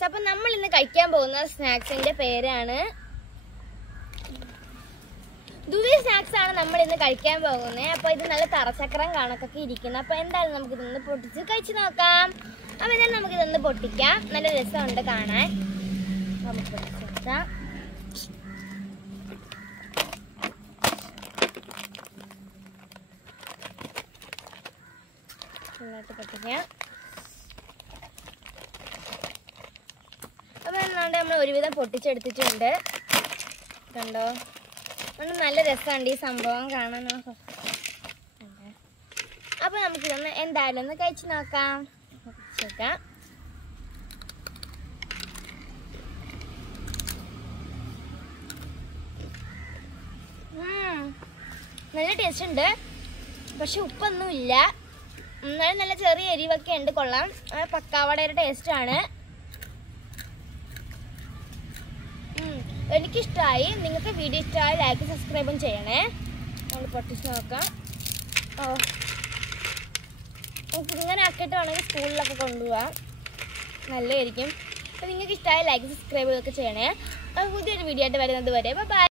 Guys, അപ്പൊ നമ്മൾ ഇന്ന് കഴിക്കാൻ പോകുന്ന സ്നാക്സിന്റെ പേരാണ് ദുബി സ്നാക്സ് ആണ് നമ്മൾ ഇന്ന് കഴിക്കാൻ പോകുന്നത്. അപ്പൊ ഇത് നല്ല തറച്ചക്രം കണക്കൊക്കെ ഇരിക്കുന്നത്. അപ്പൊ എന്തായാലും നമുക്ക് ഇതൊന്ന് പൊട്ടിച്ച് കഴിച്ചു നോക്കാം. അപ്പൊ എന്തായാലും നമുക്ക് ഇതൊന്ന് പൊട്ടിക്കാം. നല്ല രസമുണ്ട് കാണാൻ. നമുക്ക് പൊട്ടിച്ച് നോക്കാം. പൊട്ടിക്കാം. അപ്പൊ എന്നാണ്ട് നമ്മൾ ഒരുവിധം പൊട്ടിച്ചെടുത്തിട്ടുണ്ട്. കണ്ടോ, നല്ല രസമുണ്ട് ഈ സംഭവം കാണാനോ. അപ്പൊ നമുക്കിതൊന്ന് എന്തായാലും ഒന്ന് കഴിച്ചു നോക്കാം. നല്ല ടേസ്റ്റ് ഉണ്ട്, പക്ഷെ ഉപ്പൊന്നും ഇല്ല. എന്നാലും നല്ല ചെറിയ എരിവൊക്കെ ഉണ്ട്. കൊള്ളാം. പക്കാവടയുടെ ടേസ്റ്റ് ആണ്. എനിക്കിഷ്ടമായി. നിങ്ങൾക്ക് വീഡിയോ ഇഷ്ടമായി ലൈക്ക് സബ്സ്ക്രൈബും ചെയ്യണേ. നമ്മൾ പൊട്ടിച്ച് നോക്കാം. നമുക്ക് ഇങ്ങനെ ആക്കിയിട്ട് വേണമെങ്കിൽ സ്കൂളിലൊക്കെ കൊണ്ടുപോകാം. നല്ലതായിരിക്കും. അപ്പോൾ നിങ്ങൾക്ക് ഇഷ്ടമായി ലൈക്ക് സബ്സ്ക്രൈബ് ഒക്കെ ചെയ്യണേ. അപ്പോൾ പുതിയൊരു വീഡിയോ ആയിട്ട് വരുന്നത് വരെ ബൈ.